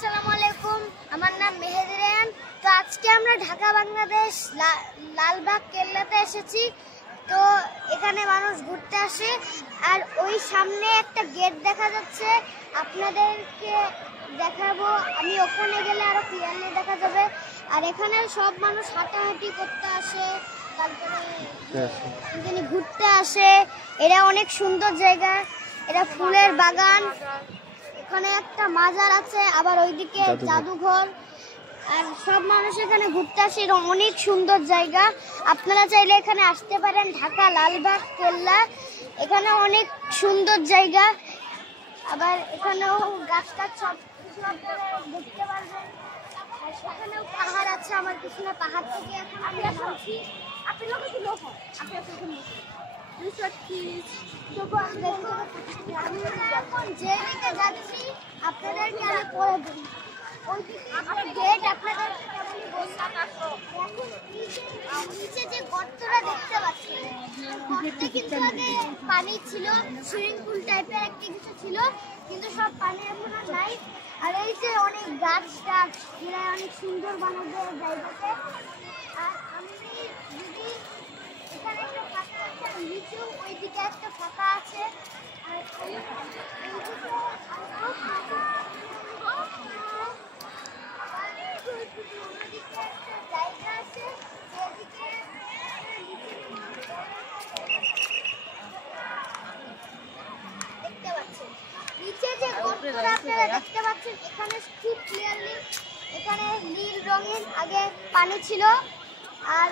আসসালামু আলাইকুম, আমার নাম মেহেদি রায়ান। তো আজকে আমরা ঢাকা বাংলাদেশ লালবাগ কেল্লাতে এসেছি। তো এখানে মানুষ ঘুরতে আসে, আর ওই সামনে একটা গেট দেখা যাচ্ছে, আপনাদেরকে দেখাবো। আমি ওখানে গেলে আরো ক্লিয়ারলি দেখা যাবে। আর এখানে সব মানুষ হাঁটাহাঁটি করতে আসে, তারপরে এখানে ঘুরতে আসে। এটা অনেক সুন্দর জায়গা, এটা ফুলের বাগান। এখানে একটা মাজার আছে, আবার ওইদিকে জাদুঘর। আর সব মানুষ এখানে ঘুরতে আসে, এটা অনেক সুন্দর জায়গা। আপনারা চাইলে এখানে আসতে পারেন, ঢাকা লালবাগ কেল্লা। এখানে অনেক সুন্দর জায়গা, আবার এখানেও গাছ টাছ সব কিছু আপনারা দেখতে পারবেন। আর সেখানেও পাহাড় আছে, আমার পিছনে পাহাড় থেকে এখন আমরা নামছি। আপনি লোক আপনি আমি এখন যে দিকে যাচ্ছি আপনাদেরকে আমি পরে দিই। গেট আপনাদের নিচে যে গর্তটা দেখতে পাচ্ছি, গর্তে কিন্তু আগে পানি ছিল, সুইমিং পুল টাইপের একটা কিছু ছিল, কিন্তু সব পানি এখন আর নাই। আর এই যে অনেক গাছ টাছ, এরা অনেক সুন্দর বানাবে জায়গাতে। আর আমি যদি এখানে একটা ফাঁকা আছে, নিচু ওইদিকে একটা ফাঁকা আছে, আর জায়গা আছে যেদিকে দেখতে পাচ্ছেন। নিচে যে গর্তটা আপনারা দেখতে পাচ্ছেন, এখানে খুব ক্লিয়ারলি এখানে নীল রঙের আগে পানি ছিল, আর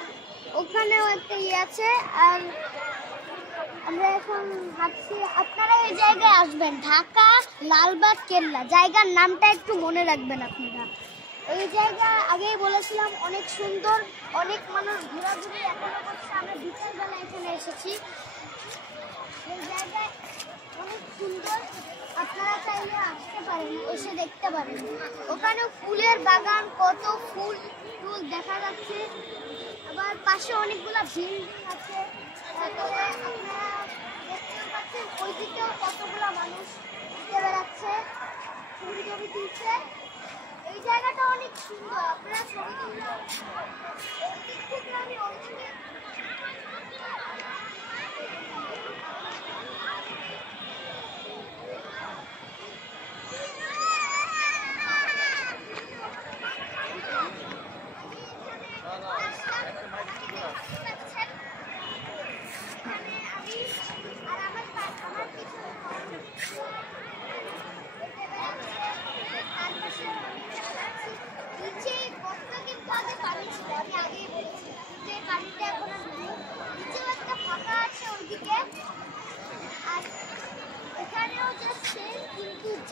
ওখানেও একটা আছে। আর আমরা এখন ভাবছি আপনারা এই জায়গায় আসবেন, ঢাকা লালবাগ কেল্লা। জায়গার নামটা একটু মনে রাখবেন আপনারা। এই জায়গা আগেই বলেছিলাম অনেক সুন্দর, অনেক মানুষ ঘোরাঘুরি এখনো করছে। আমরা বিকেলবেলা এখানে এসেছি, এই জায়গায় অনেক সুন্দর। আপনারা চাইলে আসতে পারেন, এসে দেখতে পারেন। ওখানে ফুলের বাগান, কত ফুল টুল দেখা যাচ্ছে। আবার পাশে অনেকগুলো বিল্ডিং আছে। তারপরে আপনারা দেখতেও পাচ্ছেন ওই দিকেও কতগুলো মানুষ ঘুরে বেড়াচ্ছে, ছবি টবি তুলছে। এই জায়গাটা অনেক সুন্দর, আপনারা ছবি তুললে ওই দিক থেকে আমি ওই দিকে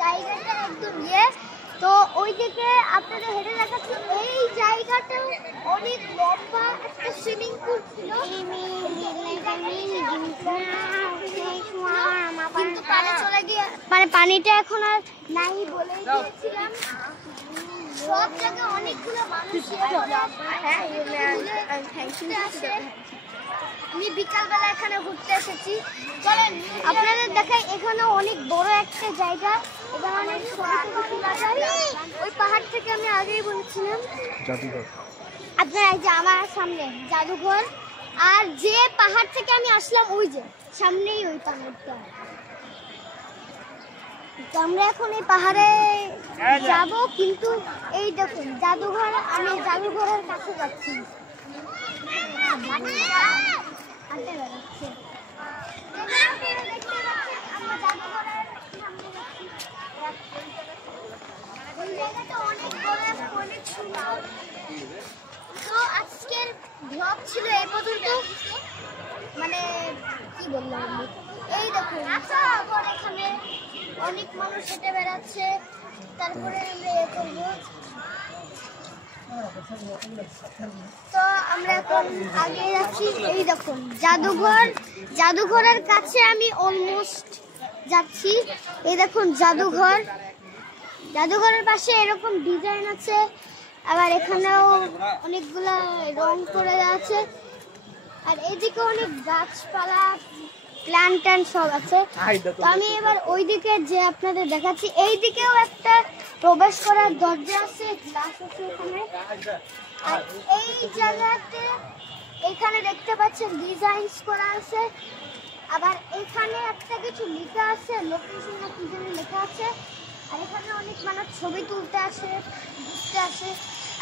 জায়গাটা একদম তো ওইদিকে আপনাদের হেঁটে দেখাচ্ছি। এই জায়গাটা অনেক লম্বা একটা সুইমিং পুল ছিল, কিন্তু পানি চলে গিয়ে মানে পানিটা এখন আর নাই বলে দিয়েছিলাম। সব জায়গায় অনেকগুলো মানুষ আসে। আমি বিকালবেলা এখানে ঘুরতে এসেছি। চলেন আপনাদের দেখাই, এখানে অনেক বড় একটা জায়গা। এখানে অনেক ওই পাহাড় থেকে আমি আগেই বলছিলাম আপনারা, এই যে আমার সামনে জাদুঘর। আর যে পাহাড় থেকে আমি আসলাম ওই যে সামনেই ওই পাহাড়টা। তো আমরা এখন এই পাহাড়ে যাব, কিন্তু এই দেখুন জাদুঘর, আমি জাদুঘরের কাছে যাচ্ছি। তো আজকের ব্লগ ছিল এই পর্যন্ত, মানে কি বললাম, এই দেখুন এখানে অনেক মানুষ হেঁটে বেড়াচ্ছে। তারপরে আমরা এ করবো, তো আমরা এখন আগে যাচ্ছি। এই দেখুন জাদুঘর, জাদুঘরের কাছে আমি অলমোস্ট যাচ্ছি। এই দেখুন জাদুঘর, জাদুঘরের পাশে এরকম ডিজাইন আছে, আবার এখানেও অনেকগুলা রং করে আছে। আর এদিকে অনেক গাছপালা, প্ল্যান্ট সব আছে। তো আমি এবার ওইদিকে যে আপনাদের দেখাচ্ছি, এই দিকেও একটা প্রবেশ করার দরজা আছে, গ্লাস আছে এখানে। আর এই জায়গাতে এখানে দেখতে পাচ্ছেন ডিজাইনস করা আছে। আবার এখানে একটা কিছু লেখা আছে, লোকেশন না কি জানি লেখা আছে। আর এখানে অনেক মানুষ ছবি তুলতে আসে, ঘুরতে আসে।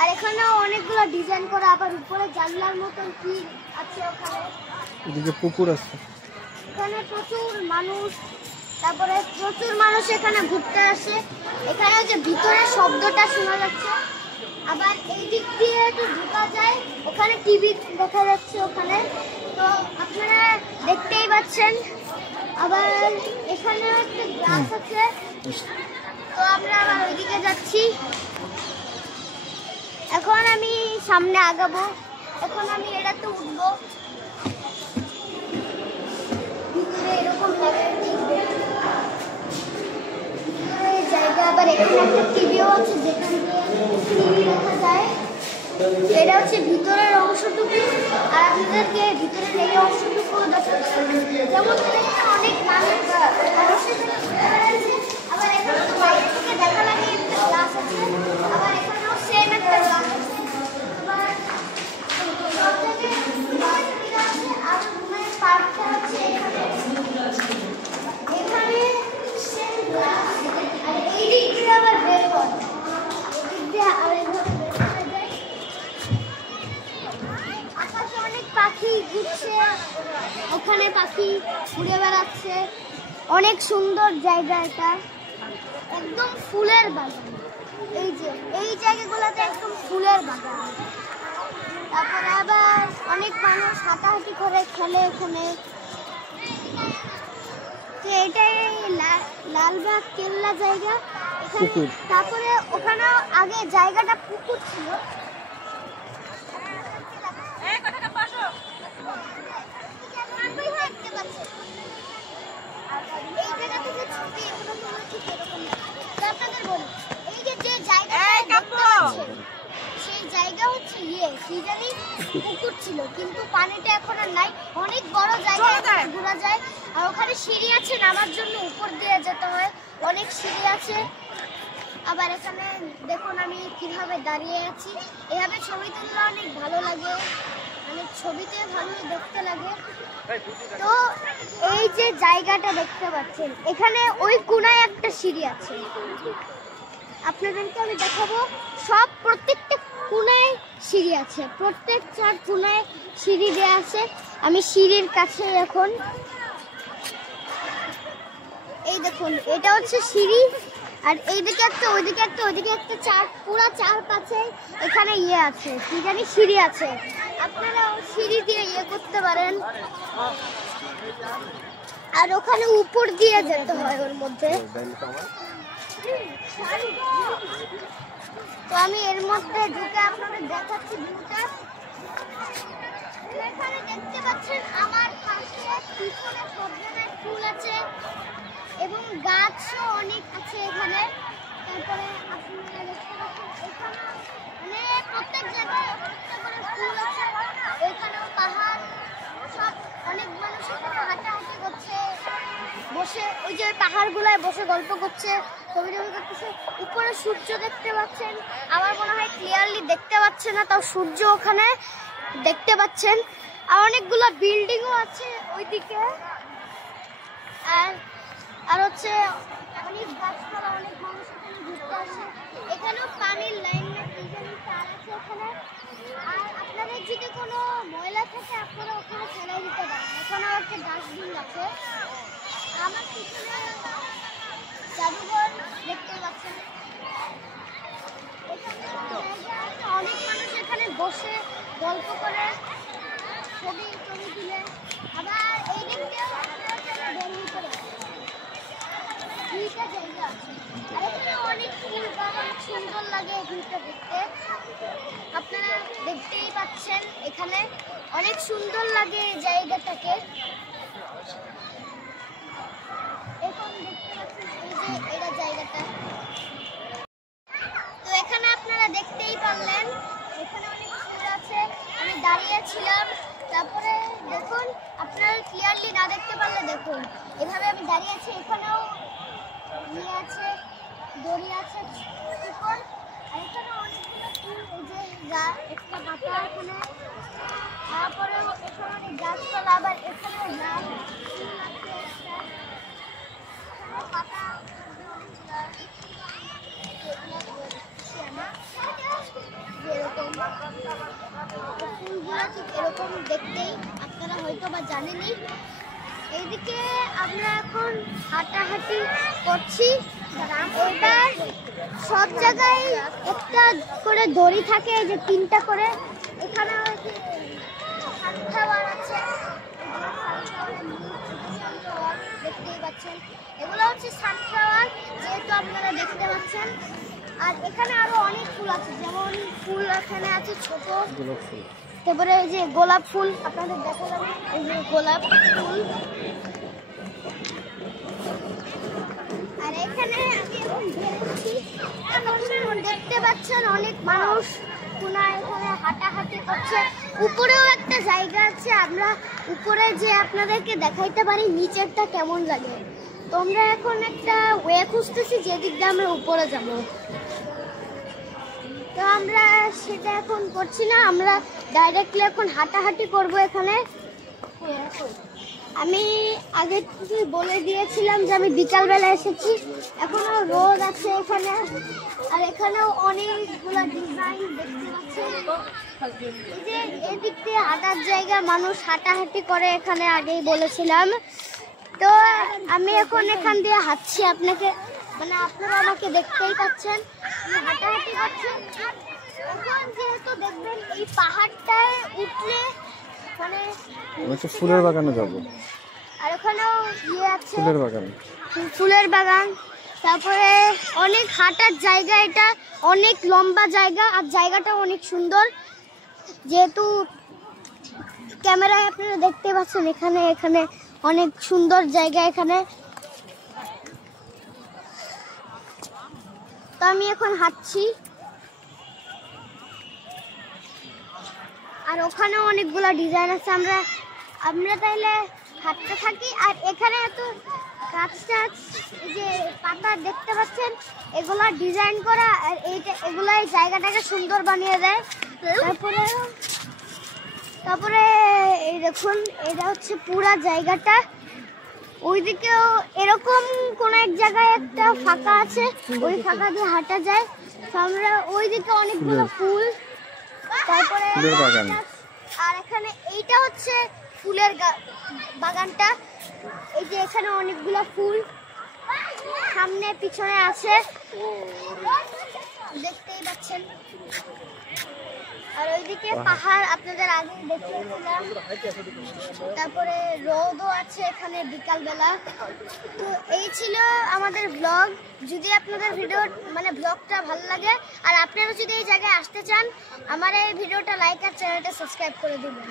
আর এখানেও অনেকগুলো ডিজাইন করা, আবার উপরে জানলার মতন কি আছে ওখানে। এদিকে পুকুর আছে। এখানে প্রচুর মানুষ, তারপরে প্রচুর মানুষ এখানে ঘুরতে আসে। এখানে যে ভিতরে শব্দটা শোনা যাচ্ছে। আবার এই দিক দিয়ে একটু ঢোকা যায়, ওখানে টিভি দেখা যাচ্ছে ওখানে। তো আপনারা দেখতেই পাচ্ছেন। আবার এখানে একটা গ্লাস আছে। তো আমরা আবার ওইদিকে যাচ্ছি। এখন আমি সামনে আগাবো। এখন আমি এটাতে উঠবো। ভিতরে এরকম জায়গা, আবার এখানে একটা টিভিও আছে যেখানে টিভি দেখা যায়। এটা হচ্ছে ভিতরের অংশটুকু, আর আপনাদেরকে ভিতরের এই অংশটুকু দেখাচ্ছি। যেমন অনেক মানুষ আবার এখানে তো বাইরে থেকে দেখা লাগে একটা গ্লাস আছে। আবার এখানেও সেম একটা গ্লাস আছে। আবার সব জায়গায় আছে। আর ঘুমের পার্কটা হচ্ছে এখানে সেম গ্লাস। আর এই দিক দিয়ে আবার বের হয়, এই দিক দিয়ে আর এইভাবে বের করা যায়। আকাশে অনেক পাখি ঘুরছে, ওখানে পাখি ঘুরে বেড়াচ্ছে। অনেক সুন্দর জায়গা এটা, একদম ফুলের বাগান। এই যে এই জায়গাগুলোতে একদম ফুলের বাগান। তারপরে আবার অনেক মানুষ হাঁটাহাঁটি করে, খেলে এখানে। তো এটাই লালবাগ কেল্লা জায়গা এখানে। তারপরে ওখানে আগে জায়গাটা পুকুর ছিল। সেই জায়গা হচ্ছে পুকুর ছিল, কিন্তু পানিটা এখন আর নাই। অনেক বড় জায়গা, ঘোরা যায়। আর ওখানে সিঁড়ি আছে, নামার জন্য উপর দিয়ে যেতে হয়। অনেক সিঁড়ি আছে। আবার এখানে দেখুন আমি কিভাবে দাঁড়িয়ে আছি। এভাবে ছবি তুললে অনেক ভালো লাগে, মানে ছবিতে ভালো দেখতে লাগে। তো এই যে জায়গাটা দেখতে পাচ্ছেন, এখানে ওই কোনায় একটা সিঁড়ি আছে, আপনাদেরকে আমি দেখাবো। সব প্রত্যেকটা কোনায় সিঁড়ি আছে, প্রত্যেক 4 কোনায় সিঁড়ি দেওয়া আছে। আমি সিঁড়ির কাছে এখন, এই দেখুন এটা হচ্ছে সিঁড়ি। আর এইদিকে একটা, ওইদিকে একটা, ওইদিকে একটা, পুরো 4 পাশে এখানে আছে, কি জানি সিঁড়ি আছে। আপনারা সিঁড়ি দিয়ে করতে পারেন। আর ওখানে উপর দিয়ে যেতে হয় ওর মধ্যে। তো আমি এর মধ্যে ঢুকে আপনাদের দেখাচ্ছি ভিউটা। এখানে দেখতে পাচ্ছেন আমার পাশে পিছনে সবজনের ফুল আছে এবং গাছও অনেক আছে এখানে। তারপরে আপনারা দেখতে পাচ্ছেন এখানে মানে প্রত্যেক জায়গায় একটা করে ফুল আছে। এখানেও পাহাড়, সব অনেক মানুষ এখানে হাঁটাহাঁটি করছে, বসে ওই যে পাহাড়গুলায় বসে গল্প করছে, ছবি করতেছে। উপরে সূর্য দেখতে পাচ্ছেন, আমার মনে হয় ক্লিয়ারলি দেখতে পাচ্ছে না, তাও সূর্য ওখানে দেখতে পাচ্ছেন। আর অনেকগুলো বিল্ডিংও আছে ওইদিকে। আর হচ্ছে অনেক গাছপালা, অনেক মানুষ এখানে ঘুরতে আসে। এখানেও পানির লাইন না কি জানি তার আছে ওখানে। আর আপনাদের যদি কোনো ময়লা থাকে আপনারা ওখানে ফেলে দিতে পারেন, ওখানেও একটা ডাস্টবিন আছে। আমার পিছনে জাদুঘর দেখতে পাচ্ছেন। এখানে অনেক মানুষ এখানে বসে গল্প করে, ছবি তুলে। আবার এই দিক দিয়ে বেরিয়ে পড়ে দুইটা জায়গা আছে। আর এখানে অনেক ফুল বাগান, সুন্দর লাগে ভিউটা দেখতে। আপনারা দেখতেই পাচ্ছেন এখানে অনেক সুন্দর লাগে এই জায়গাটাকে। এখন দেখতে পাচ্ছেন এই যে এটা জায়গাটা। তো এখানে আপনারা দেখতেই পারলেন এখানে অনেক ফুল আছে। আমি দাঁড়িয়ে ছিলাম, তারপরে দেখুন, আপনারা ক্লিয়ারলি না দেখতে পারলে দেখুন, এভাবে আমি দাঁড়িয়ে আছি, এখানেও ইয়ে আছে, দড়ি আছে, পুকুর, আর এখানে অনেকগুলো ফুল, এই যে একটা পাতা এখানে, তারপরে এখানে অনেক গাছপালা, আবার এখানে লাল ফুল আছে একটা, এখানে পাতা যেরকম ফুলগুলো ঠিক এরকম দেখতেই, আপনারা হয়তো বা জানেনই। এইদিকে আমরা এখন হাঁটাহাঁটি করছি। এবার সব জায়গায় একটা করে দড়ি থাকে, এই যে 3টা করে। এখানে সানফ্লাওয়ার আছে, দেখতেই পাচ্ছেন, এগুলো হচ্ছে সানফ্লাওয়ার, যেহেতু আপনারা দেখতে পাচ্ছেন। আর এখানে আরো অনেক ফুল আছে, যেমন ফুল এখানে আছে ছোট, তারপরে এই যে গোলাপ ফুল আপনাদের দেখা যাবে, এই যে গোলাপ ফুল। আর এখানে আমি এখন বেরোচ্ছি, এখন দেখতে পাচ্ছেন অনেক মানুষ কোনায় এখানে হাঁটাহাঁটি করছে। উপরেও একটা জায়গা আছে, আমরা উপরে যে আপনাদেরকে দেখাইতে পারি নিচেরটা কেমন লাগে। তো আমরা এখন একটা ওয়ে খুঁজতেছি যেদিক দিয়ে আমরা উপরে যাব। তো আমরা সেটা এখন করছি না, আমরা ডাইরেক্টলি এখন হাঁটাহাঁটি করব এখানে। আমি আগে থেকে বলে দিয়েছিলাম যে আমি বিকালবেলা এসেছি, এখনো রোদ আছে এখানে, আর এখানেও অনেকগুলো ডিজাইন দেখতে পাচ্ছেন। এই যে এদিক দিয়ে হাঁটার জায়গা, মানুষ হাঁটাহাঁটি করে এখানে, আগেই বলেছিলাম। তো আমি এখন এখান দিয়ে হাঁটছি, আপনারা আমাকে দেখতেই পাচ্ছেন, আমি হাঁটাহাঁটি করছি। এখন যেহেতু দেখবেন এই পাহাড়টায় উঠলে মানে ফুলের বাগানে যাবো, আর ওখানেও ইয়ে আছে, ফুলের বাগান। তারপরে অনেক হাঁটার জায়গা, এটা অনেক লম্বা জায়গা, আর জায়গাটা অনেক সুন্দর। যেহেতু ক্যামেরায় আপনারা দেখতে পাচ্ছেন, এখানে অনেক সুন্দর জায়গা এখানে। তো আমি এখন হাঁটছি, আর ওখানেও অনেকগুলো ডিজাইন আছে। আমরা তাইলে হাঁটতে থাকি। আর এখানে এত গাছ টাছ, এই যে পাতা দেখতে পাচ্ছেন, এগুলা ডিজাইন করা, আর এগুলা এই জায়গাটাকে সুন্দর বানিয়ে দেয়। তারপরে এই দেখুন, এটা হচ্ছে পুরা জায়গাটা। ওইদিকেও এরকম কোন এক জায়গায় একটা ফাঁকা আছে, ওই ফাঁকা দিয়ে হাঁটা যায়। তো আমরা ওইদিকে অনেকগুলো ফুল, তারপরে আর এখানে এইটা হচ্ছে ফুলের বাগানটা। এই যে এখানে অনেকগুলো ফুল সামনে পিছনে আছে, দেখতেই পাচ্ছেন। আর ওইদিকে পাহাড় আপনাদের আগে দেখিয়েছিলাম। তারপরে রোদও আছে এখানে বিকালবেলা। তো এই ছিল আমাদের ব্লগ। যদি আপনাদের ব্লগটা ভালো লাগে, আর আপনারা যদি এই জায়গায় আসতে চান, আমার এই ভিডিওটা লাইক আর চ্যানেলটা সাবস্ক্রাইব করে দিবেন।